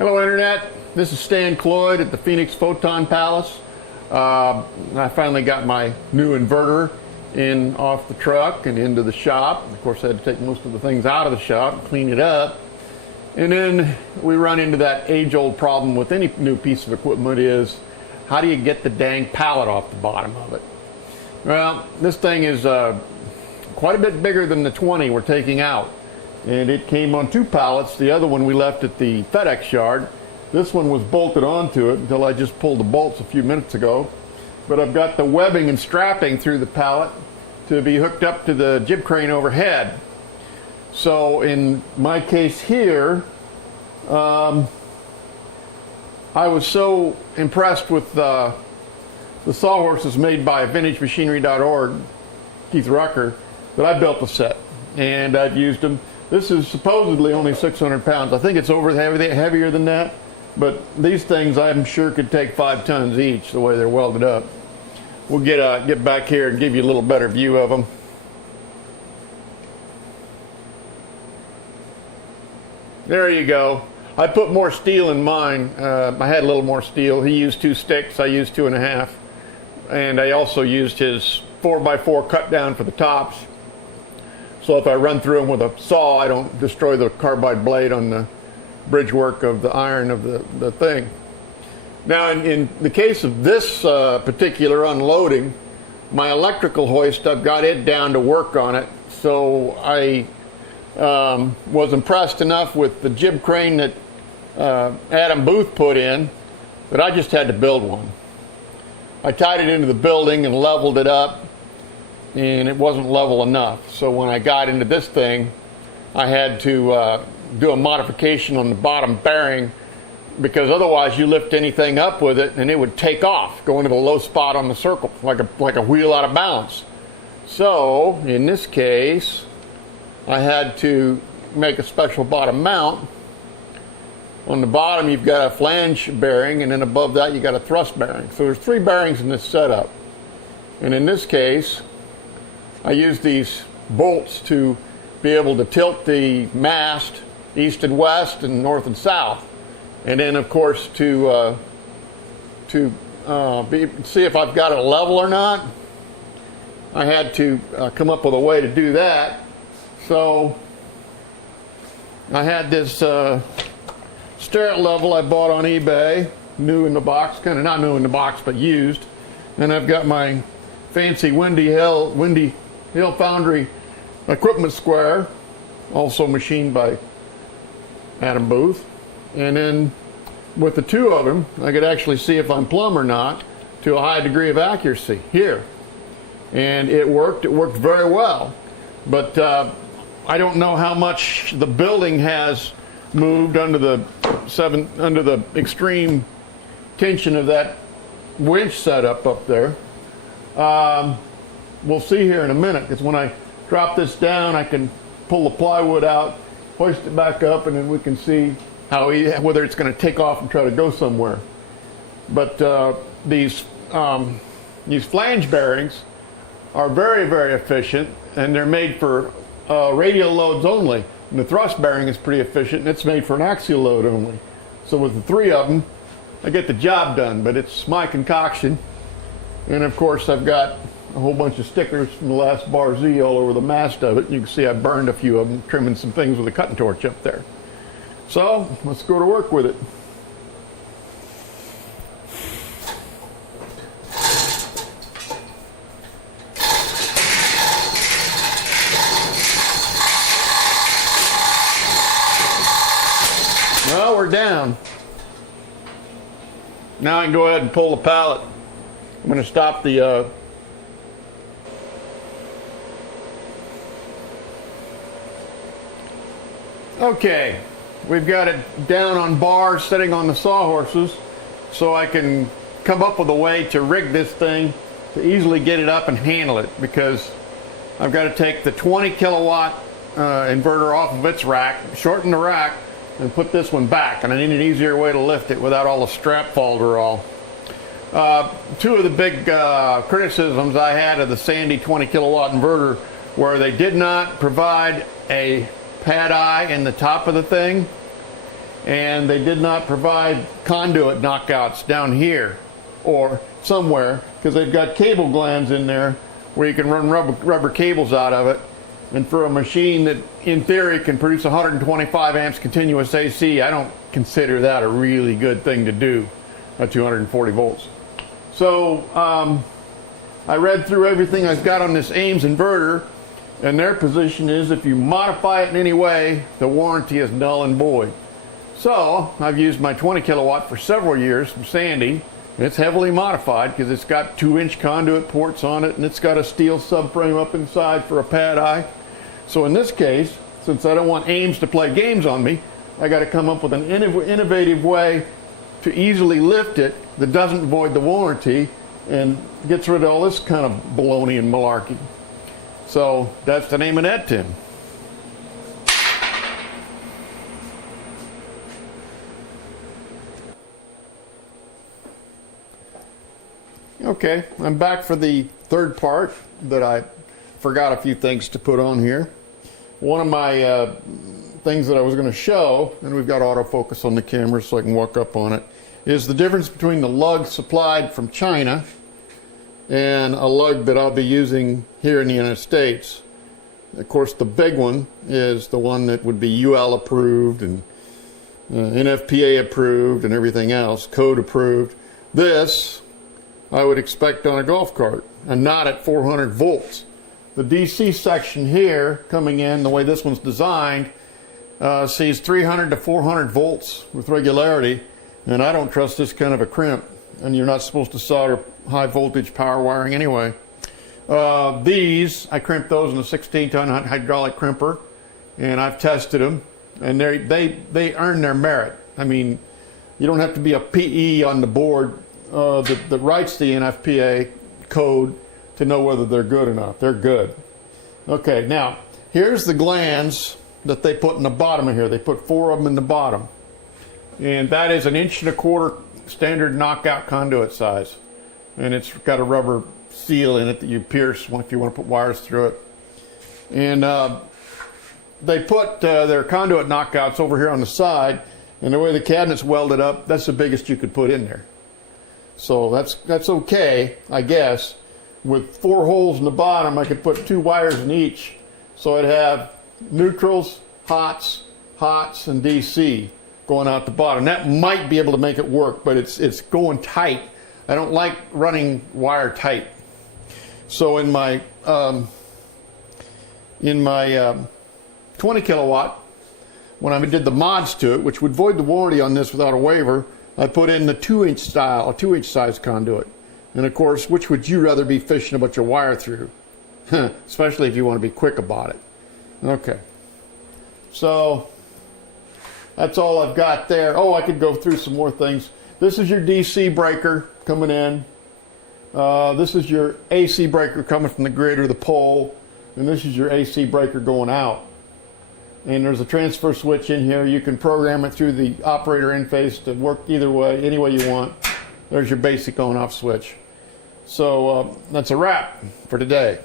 Hello Internet, this is Stan Cloyd at the Phoenix Photon Palace. I finally got my new inverter in off the truck and into the shop. Of course I had to take most of the things out of the shop, clean it up. And then we run into that age-old problem with any new piece of equipment is, how do you get the dang pallet off the bottom of it? Well, this thing is quite a bit bigger than the 20 we're taking out. And it came on 2 pallets. The other one we left at the FedEx yard. This one was bolted onto it until I just pulled the bolts a few minutes ago. But I've got the webbing and strapping through the pallet to be hooked up to the jib crane overhead. So in my case here, I was so impressed with the sawhorses made by vintagemachinery.org, Keith Rucker, that I built the set. And I've used them. This is supposedly only 600 pounds. I think it's heavier than that, but these things I'm sure could take 5 tons each the way they're welded up. We'll get back here and give you a little better view of them. There you go. I put more steel in mine. I had a little more steel. He used 2 sticks, I used 2.5. And I also used his 4x4 cut down for the tops. So if I run through them with a saw, I don't destroy the carbide blade on the bridge work of the iron of the thing. Now in the case of this particular unloading, my electrical hoist, I've got it down to work on it. So I was impressed enough with the jib crane that Adam Booth put in that I just had to build one. I tied it into the building and leveled it up, and it wasn't level enough. So when I got into this thing, I had to do a modification on the bottom bearing, because otherwise you lift anything up with it and it would take off, go into the low spot on the circle, like a wheel out of balance. So in this case, I had to make a special bottom mount. On the bottom you've got a flange bearing, and then above that you got a thrust bearing. So there's 3 bearings in this setup. And in this case, I use these bolts to be able to tilt the mast east and west and north and south. And then of course to see if I've got it level or not, I had to come up with a way to do that. So I had this sterret level I bought on eBay, new in the box, kind of not new in the box but used. And I've got my fancy Windy Hill Foundry equipment square, also machined by Adam Booth. And then with the 2 of them, I could actually see if I'm plumb or not to a high degree of accuracy here. And it worked very well. But I don't know how much the building has moved under the extreme tension of that winch setup up there. We'll see here in a minute, because when I drop this down, I can pull the plywood out, hoist it back up, and then we can see whether it's going to take off and try to go somewhere. But these flange bearings are very, very efficient, and they're made for radial loads only. And the thrust bearing is pretty efficient, and it's made for an axial load only. So with the 3 of them, I get the job done, but it's my concoction. And of course I've got a whole bunch of stickers from the last Bar Z all over the mast of it. You can see I burned a few of them, trimming some things with a cutting torch up there. So let's go to work with it. Well, we're down. Now I can go ahead and pull the pallet. I'm going to stop the okay, we've got it down on bars sitting on the sawhorses, so I can come up with a way to rig this thing to easily get it up and handle it, because I've got to take the 20 kilowatt inverter off of its rack, shorten the rack, and put this one back, and I need an easier way to lift it without all the strap falderall. 2 of the big criticisms I had of the Sandy 20 kilowatt inverter were they did not provide a pad eye in the top of the thing, and they did not provide conduit knockouts down here or somewhere, because they've got cable glands in there where you can run rubber cables out of it. And for a machine that in theory can produce 125 amps continuous AC, I don't consider that a really good thing to do at 240 volts. So I read through everything I've got on this Ames inverter, and their position is if you modify it in any way, the warranty is null and void. So I've used my 20 kilowatt for several years from Sandy, and it's heavily modified because it's got 2-inch conduit ports on it, and it's got a steel subframe up inside for a pad eye. So in this case, since I don't want Ames to play games on me, I got to come up with an innovative way to easily lift it that doesn't void the warranty and gets rid of all this kind of baloney and malarkey. So that's the name of that tin. Okay, I'm back for the third part that I forgot a few things to put on here. One of my things that I was going to show, and we've got autofocus on the camera so I can walk up on it, is the difference between the lug supplied from China and a lug that I'll be using here in the United States. Of course, the big one is the one that would be UL approved and NFPA approved and everything else, code approved. This I would expect on a golf cart, and not at 400 volts. The DC section here coming in, the way this one's designed, sees 300 to 400 volts with regularity, and I don't trust this kind of a crimp, and you're not supposed to solder high voltage power wiring anyway. These, I crimped those in a 16-ton hydraulic crimper, and I've tested them, and they earn their merit. I mean, you don't have to be a PE on the board that writes the NFPA code to know whether they're good or not. They're good. Okay, now here's the glands that they put in the bottom of here. They put 4 of them in the bottom, and that is 1.25 inch standard knockout conduit size, and it's got a rubber seal in it that you pierce if you want to put wires through it. And they put their conduit knockouts over here on the side, and the way the cabinet's welded up, that's the biggest you could put in there. So that's okay, I guess. With 4 holes in the bottom, I could put 2 wires in each. So I'd have neutrals, hots, and DC going out the bottom. That might be able to make it work, but it's going tight. I don't like running wire tight. So in my 20 kilowatt, when I did the mods to it, which would void the warranty on this without a waiver, I put in the 2-inch style, a 2-inch size conduit. And of course, which would you rather be fishing a bunch of wire through? Especially if you want to be quick about it. Okay. So that's all I've got there. Oh, I could go through some more things. This is your DC breaker coming in. This is your AC breaker coming from the grid or the pole. And this is your AC breaker going out. And there's a transfer switch in here. You can program it through the operator interface to work either way, any way you want. There's your basic on-off switch. So that's a wrap for today.